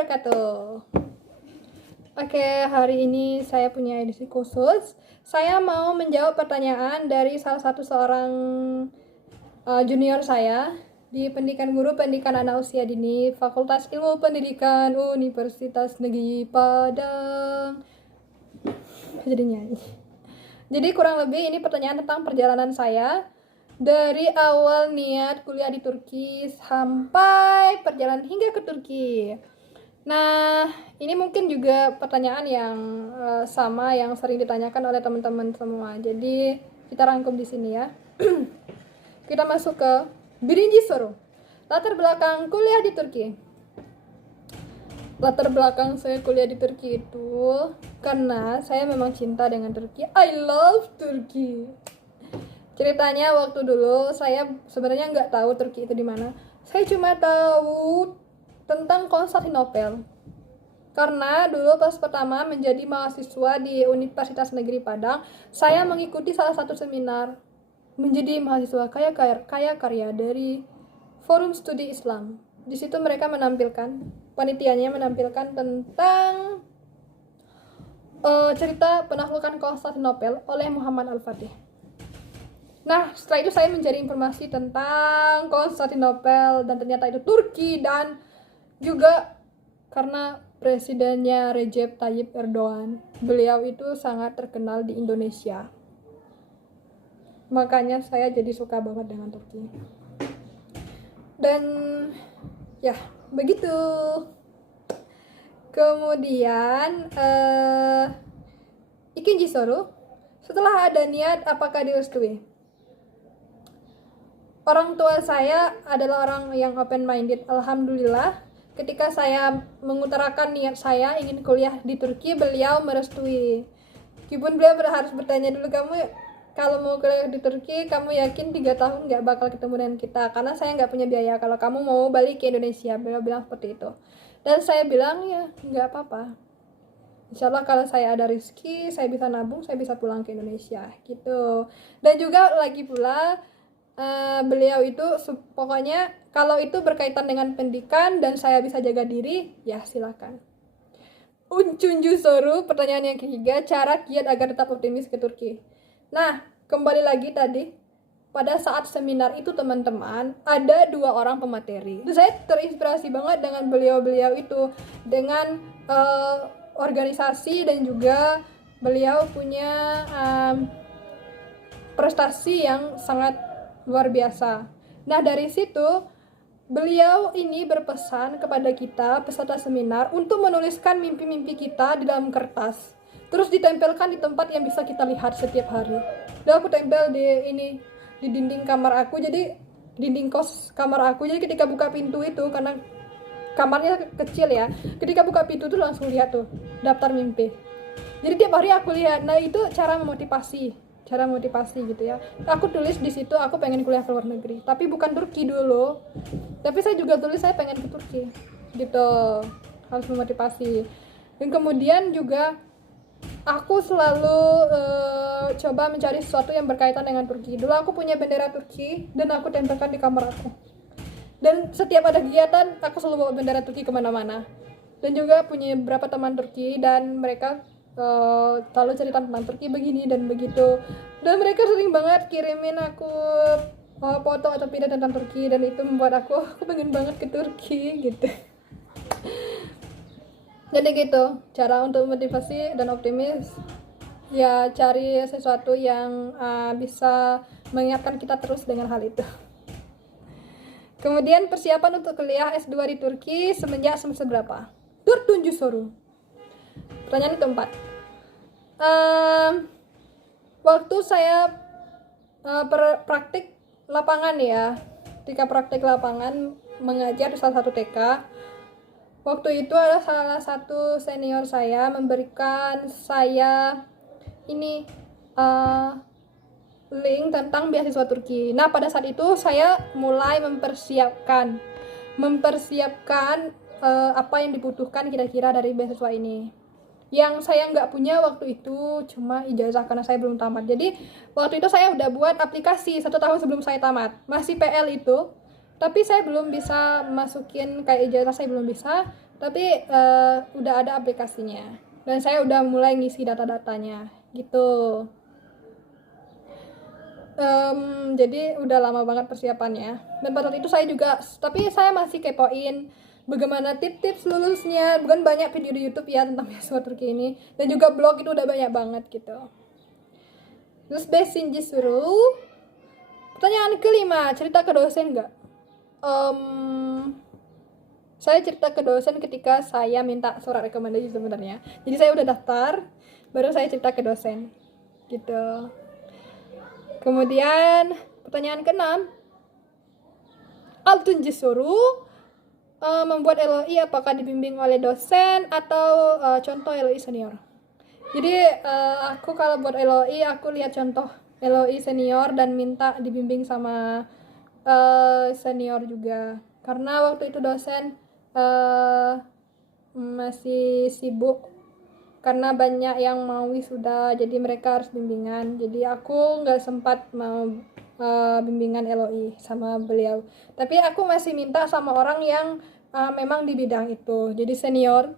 wabarakatuh. Oke, hari ini saya punya edisi khusus. Saya mau menjawab pertanyaan dari salah satu seorang junior saya di Pendidikan Guru Pendidikan Anak Usia Dini, Fakultas Ilmu Pendidikan Universitas Negeri Padang. Jadi nyanyi. Jadi kurang lebih ini pertanyaan tentang perjalanan saya dari awal niat kuliah di Turki sampai perjalanan hingga ke Turki. Nah, ini mungkin juga pertanyaan yang sama yang sering ditanyakan oleh teman-teman semua. Jadi kita rangkum di sini ya. Kita masuk ke Birinci Soru. Latar belakang kuliah di Turki. Latar belakang saya kuliah di Turki itu karena saya memang cinta dengan Turki. I love Turki. Ceritanya waktu dulu saya sebenarnya nggak tahu Turki itu di mana. Saya cuma tahu tentang Konstantinopel. Karena dulu pas pertama menjadi mahasiswa di Universitas Negeri Padang, saya mengikuti salah satu seminar menjadi mahasiswa kaya karya dari Forum Studi Islam. Di situ mereka menampilkan, panitianya menampilkan tentang cerita penaklukan Konstantinopel oleh Muhammad Al-Fatih. Nah, setelah itu saya mencari informasi tentang Konstantinopel dan ternyata itu Turki, dan juga karena presidennya Recep Tayyip Erdogan, beliau itu sangat terkenal di Indonesia. Makanya saya jadi suka banget dengan Turki. Dan ya, begitu. Kemudian ikinci soru, setelah ada niat apakah direstui? Orang tua saya adalah orang yang open minded. Alhamdulillah, ketika saya mengutarakan niat saya ingin kuliah di Turki, beliau merestui. Meskipun beliau harus bertanya dulu, kamu kalau mau kuliah di Turki, kamu yakin 3 tahun nggak bakal ketemu dengan kita? Karena saya nggak punya biaya kalau kamu mau balik ke Indonesia. Beliau bilang seperti itu. Dan saya bilang ya nggak apa-apa. Insya Allah kalau saya ada rezeki, saya bisa nabung, saya bisa pulang ke Indonesia gitu. Dan juga lagi pula beliau itu pokoknya kalau itu berkaitan dengan pendidikan dan saya bisa jaga diri, ya silakan. Uncunju soru, pertanyaan yang ketiga, cara giat agar tetap optimis ke Turki. Nah, kembali lagi tadi, pada saat seminar itu teman-teman, ada 2 orang pemateri. Itu saya terinspirasi banget dengan beliau-beliau itu, dengan organisasi, dan juga beliau punya prestasi yang sangat luar biasa. Nah, dari situ beliau ini berpesan kepada kita peserta seminar untuk menuliskan mimpi-mimpi kita di dalam kertas, terus ditempelkan di tempat yang bisa kita lihat setiap hari. Dan aku tempel di dinding kamar aku, jadi dinding kos kamar aku. Jadi ketika buka pintu itu, karena kamarnya kecil ya, ketika buka pintu tuh langsung lihat tuh daftar mimpi. Jadi tiap hari aku lihat. Nah, itu cara motivasi gitu ya. Aku tulis di situ aku pengen kuliah ke luar negeri, tapi bukan Turki dulu. Tapi saya juga tulis saya pengen ke Turki. Gitu. Harus memotivasi. Dan kemudian juga aku selalu coba mencari sesuatu yang berkaitan dengan Turki. Dulu aku punya bendera Turki dan aku tempelkan di kamar aku. Dan setiap ada kegiatan aku selalu bawa bendera Turki kemana-mana. Dan juga punya beberapa teman Turki dan mereka selalu cerita tentang Turki begini dan begitu, dan mereka sering banget kirimin aku foto atau video tentang Turki, dan itu membuat aku pengen banget ke Turki gitu. Jadi gitu cara untuk motivasi dan optimis ya, cari sesuatu yang bisa mengingatkan kita terus dengan hal itu. Kemudian persiapan untuk kuliah S2 di Turki semenjak semester berapa? Turtunju soru. Pertanyaan keempat. Waktu saya praktik lapangan ya, ketika praktik lapangan mengajar di salah satu TK, waktu itu ada salah satu senior saya memberikan saya ini link tentang beasiswa Turki. Nah, pada saat itu saya mulai mempersiapkan apa yang dibutuhkan kira-kira dari beasiswa ini. Yang saya nggak punya waktu itu cuma ijazah karena saya belum tamat. Jadi waktu itu saya udah buat aplikasi 1 tahun sebelum saya tamat, masih PL itu, tapi saya belum bisa masukin kayak ijazah, saya belum bisa. tapi udah ada aplikasinya dan saya udah mulai ngisi data-datanya gitu. Jadi udah lama banget persiapannya. Dan pada saat itu tapi saya masih kepoin bagaimana tips-tips lulusnya. Bukan banyak video di YouTube ya tentang beasiswa Turki ini. Dan juga blog itu udah banyak banget gitu. Terus besinci suruh. Pertanyaan kelima, cerita ke dosen nggak? Saya cerita ke dosen ketika saya minta surat rekomendasi sebenarnya. Jadi saya udah daftar, baru saya cerita ke dosen gitu. Kemudian pertanyaan ke-6, Altun Jisuru membuat LOI apakah dibimbing oleh dosen atau contoh LOI senior. Jadi aku kalau buat LOI aku lihat contoh LOI senior dan minta dibimbing sama senior juga. Karena waktu itu dosen masih sibuk karena banyak yang mau wisuda, jadi mereka harus bimbingan. Jadi aku nggak sempat mau bimbingan LOI sama beliau. Tapi aku masih minta sama orang yang memang di bidang itu. Jadi senior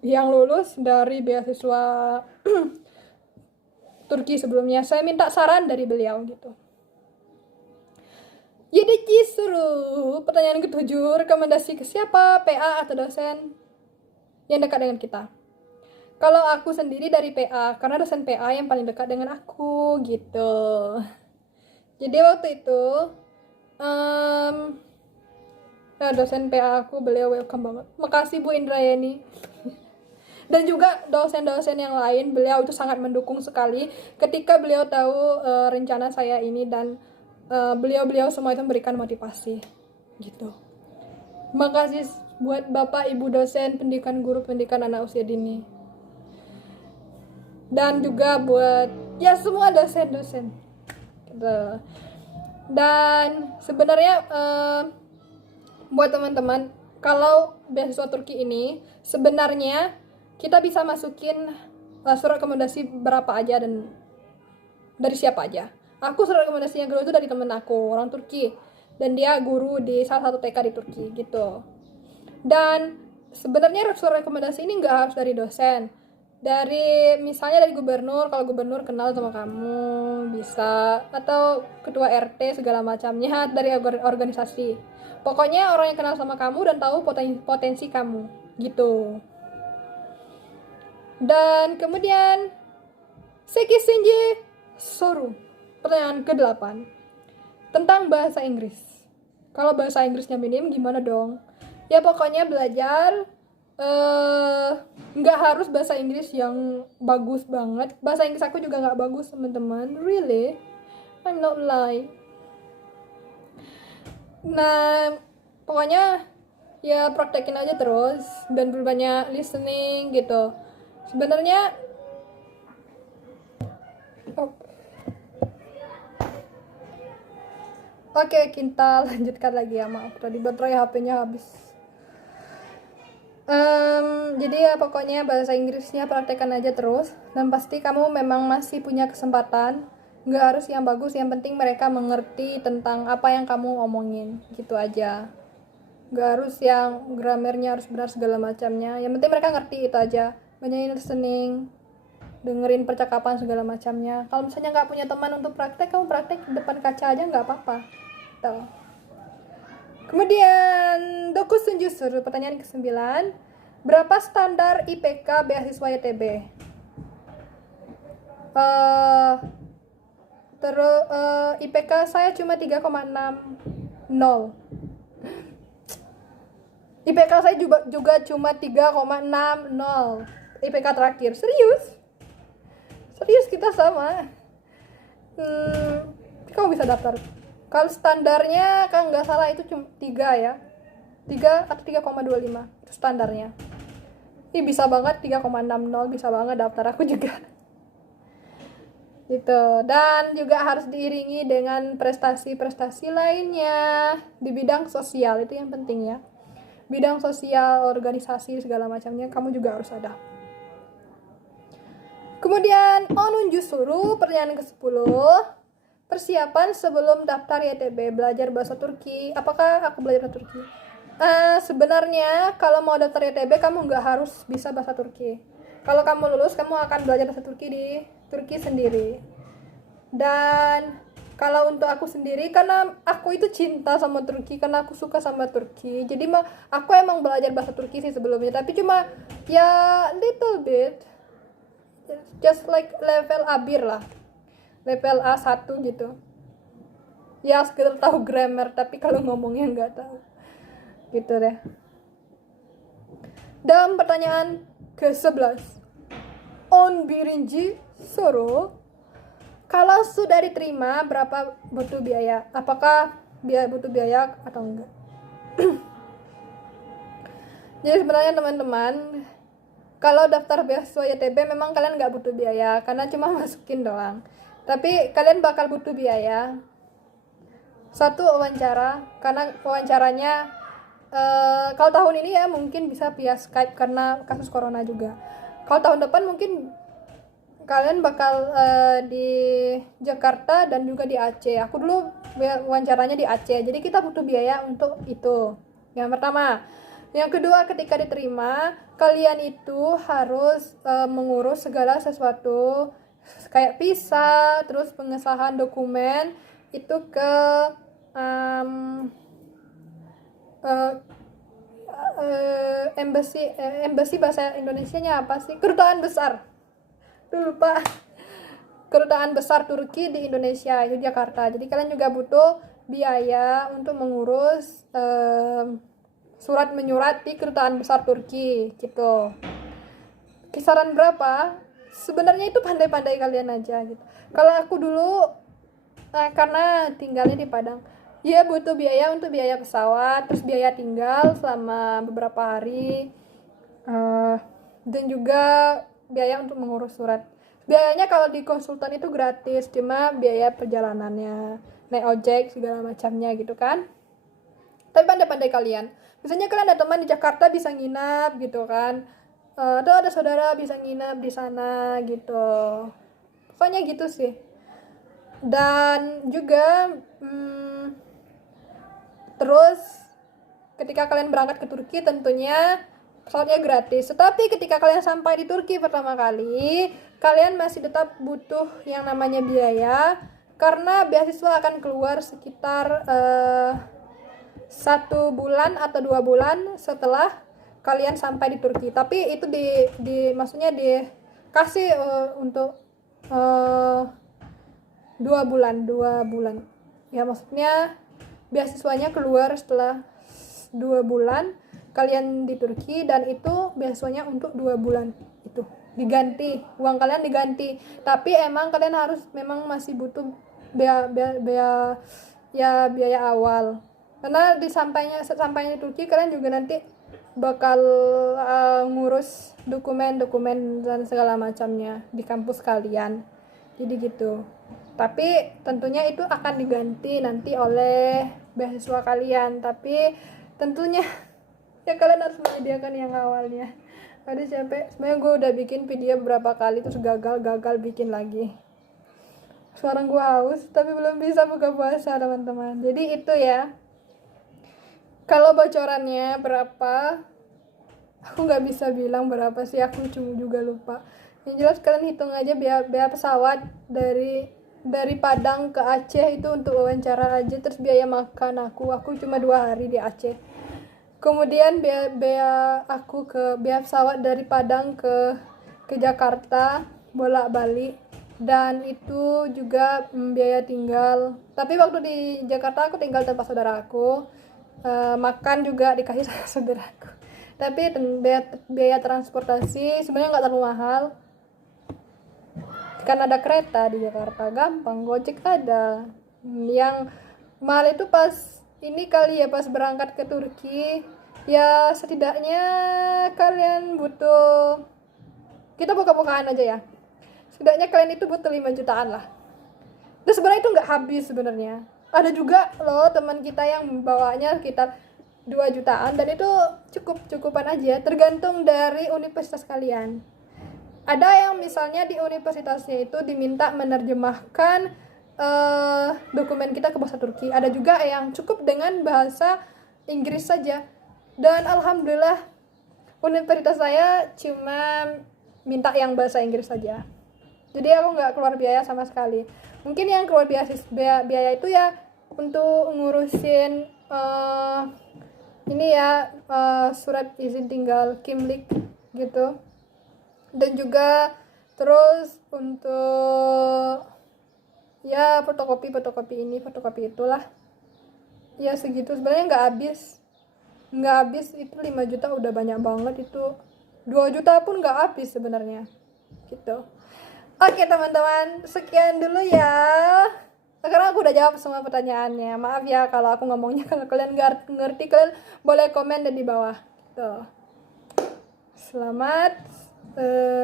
yang lulus dari beasiswa Turki sebelumnya. Saya minta saran dari beliau gitu. Yedici suruh pertanyaan ke-7, rekomendasi ke siapa? PA atau dosen yang dekat dengan kita? Kalau aku sendiri dari PA, karena dosen PA yang paling dekat dengan aku gitu. Jadi waktu itu dosen PA aku, beliau welcome banget. Makasih Bu Indrayani. Dan juga dosen-dosen yang lain, beliau itu sangat mendukung sekali ketika beliau tahu rencana saya ini, dan beliau-beliau semua itu memberikan motivasi gitu. Makasih buat Bapak Ibu dosen pendidikan guru pendidikan anak usia dini. Dan juga buat ya semua dosen-dosen gitu. Dan sebenarnya buat teman-teman, kalau beasiswa Turki ini sebenarnya kita bisa masukin surat rekomendasi berapa aja dan dari siapa aja. Aku surat rekomendasi yang kedua itu dari temen aku, orang Turki, dan dia guru di salah satu TK di Turki gitu. Dan sebenarnya surat rekomendasi ini nggak harus dari dosen, dari misalnya dari gubernur, kalau gubernur kenal sama kamu bisa, atau ketua RT segala macamnya, dari organisasi. Pokoknya orang yang kenal sama kamu dan tahu potensi kamu gitu. Dan kemudian Seki Shinji Soru, pertanyaan ke-8 tentang bahasa Inggris. Kalau bahasa Inggrisnya minim gimana dong? Ya pokoknya belajar, nggak harus bahasa Inggris yang bagus banget. Bahasa Inggris aku juga nggak bagus teman-teman, really, I'm not lie. Nah pokoknya ya praktekin aja terus dan berbanyak listening gitu. Sebenarnya Oke, kita lanjutkan lagi ya, maaf tadi baterai HP-nya habis. Jadi ya pokoknya bahasa Inggrisnya praktekkan aja terus, dan pasti kamu memang masih punya kesempatan. Nggak harus yang bagus, yang penting mereka mengerti tentang apa yang kamu omongin, gitu aja. Nggak harus yang gramernya harus benar segala macamnya, yang penting mereka ngerti, itu aja. Banyakin listening, dengerin percakapan segala macamnya. Kalau misalnya nggak punya teman untuk praktek, kamu praktek di depan kaca aja nggak apa-apa. Tuh. Kemudian Doku Sunjusur, pertanyaan ke-9, berapa standar IPK beasiswa YTB? IPK saya cuma 3,60. IPK saya juga cuma 3,60. IPK terakhir. Serius kita sama. Kamu bisa daftar. Kalau standarnya kan nggak salah itu cuma 3 ya. 3 atau 3,25 itu standarnya. Ini bisa banget 3,60, bisa banget daftar aku juga. Gitu. Dan juga harus diiringi dengan prestasi-prestasi lainnya di bidang sosial, itu yang penting ya. Bidang sosial, organisasi segala macamnya kamu juga harus ada. Kemudian Onun Jusuru, pertanyaan ke-10, persiapan sebelum daftar YTB, belajar bahasa Turki. Apakah aku belajar bahasa Turki? Sebenarnya kalau mau daftar YTB kamu nggak harus bisa bahasa Turki. Kalau kamu lulus, kamu akan belajar bahasa Turki di Turki sendiri. Dan kalau untuk aku sendiri, karena aku itu cinta sama Turki, karena aku suka sama Turki, jadi aku emang belajar bahasa Turki sih sebelumnya, tapi cuma ya little bit, just like level abir lah, level A1 gitu. Ya sekedar tahu grammar, tapi kalau ngomongnya nggak tahu. Gitu deh. Dan pertanyaan ke-11. On birinci soru, kalau sudah diterima berapa butuh biaya? Apakah butuh biaya atau enggak? Jadi sebenarnya teman-teman, kalau daftar beasiswa YTB memang kalian nggak butuh biaya karena cuma masukin doang. Tapi kalian bakal butuh biaya. Satu, wawancara, karena wawancaranya kalau tahun ini ya mungkin bisa via Skype karena kasus corona juga. Kalau tahun depan mungkin kalian bakal di Jakarta dan juga di Aceh. Aku dulu wawancaranya di Aceh, jadi kita butuh biaya untuk itu. Yang pertama. Yang kedua, ketika diterima, kalian itu harus mengurus segala sesuatu kayak visa, terus pengesahan dokumen itu ke embassy bahasa Indonesianya apa sih? Kedutaan besar. Lupa. Kedutaan besar Turki di Indonesia, itu Jakarta. Jadi kalian juga butuh biaya untuk mengurus surat menyurat di kedutaan besar Turki gitu. Kisaran berapa? Sebenarnya itu pandai-pandai kalian aja gitu. Kalau aku dulu karena tinggalnya di Padang, ya butuh biaya untuk biaya pesawat, terus biaya tinggal selama beberapa hari, dan juga biaya untuk mengurus surat. Biayanya kalau di konsultan itu gratis, cuma biaya perjalanannya, naik ojek segala macamnya gitu kan. Tapi pandai-pandai kalian. Misalnya kalian ada teman di Jakarta bisa nginap gitu kan, atau ada saudara bisa nginap di sana gitu. Pokoknya gitu sih. Dan juga terus ketika kalian berangkat ke Turki tentunya pesawatnya gratis. Tetapi ketika kalian sampai di Turki pertama kali, kalian masih tetap butuh yang namanya biaya karena beasiswa akan keluar sekitar 1 bulan atau 2 bulan setelah kalian sampai di Turki. Tapi itu maksudnya dikasih untuk 2 bulan ya, maksudnya beasiswanya keluar setelah 2 bulan kalian di Turki, dan itu beasiswanya untuk 2 bulan itu diganti, uang kalian diganti. Tapi emang kalian harus memang masih butuh biaya awal, karena sampainya di Turki kalian juga nanti bakal ngurus dokumen dan segala macamnya di kampus kalian, jadi gitu. Tapi tentunya itu akan diganti nanti oleh beasiswa kalian, tapi tentunya ya kalian harus menyediakan yang awalnya. Aduh capek, sebenarnya gue udah bikin video beberapa kali terus gagal bikin lagi. Sekarang gue haus tapi belum bisa buka puasa teman-teman. Jadi itu ya, kalau bocorannya berapa aku nggak bisa bilang berapa sih, aku cuma juga lupa. Yang jelas kalian hitung aja biaya pesawat dari Padang ke Aceh itu untuk wawancara aja, terus biaya makan aku cuma 2 hari di Aceh. Kemudian biaya pesawat dari Padang ke Jakarta bolak-balik, dan itu juga biaya tinggal. Tapi waktu di Jakarta aku tinggal tanpa saudaraku, makan juga dikasih sama saudaraku. Tapi biaya transportasi sebenarnya nggak terlalu mahal, kan ada kereta di Jakarta, gampang, Gojek ada. Yang mahal itu pas ini kali ya, pas berangkat ke Turki. Ya setidaknya kalian butuh, kita buka-bukaan aja ya, setidaknya kalian itu butuh 5 jutaan lah. Terus sebenarnya itu nggak habis sebenarnya. Ada juga loh teman kita yang bawanya sekitar 2 jutaan, dan itu cukupan aja, tergantung dari universitas kalian. Ada yang misalnya di universitasnya itu diminta menerjemahkan dokumen kita ke bahasa Turki. Ada juga yang cukup dengan bahasa Inggris saja. Dan alhamdulillah universitas saya cuma minta yang bahasa Inggris saja. Jadi aku nggak keluar biaya sama sekali. Mungkin yang keluar biaya itu ya untuk ngurusin ini ya surat izin tinggal Kimlik gitu. Dan juga terus untuk ya fotokopi ini, fotokopi itulah. Ya segitu, sebenarnya nggak habis itu 5 juta udah banyak banget, itu 2 juta pun nggak habis sebenarnya gitu. Oke teman-teman, sekian dulu ya. Sekarang aku udah jawab semua pertanyaannya. Maaf ya kalau aku ngomongnya kalau kalian nggak ngerti, kalian boleh komen di bawah tuh. Selamat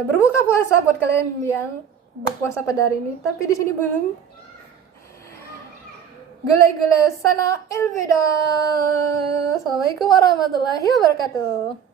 berbuka puasa buat kalian yang berpuasa pada hari ini, tapi di sini belum. Gulai-gulai sana, elveda. Assalamualaikum warahmatullahi wabarakatuh.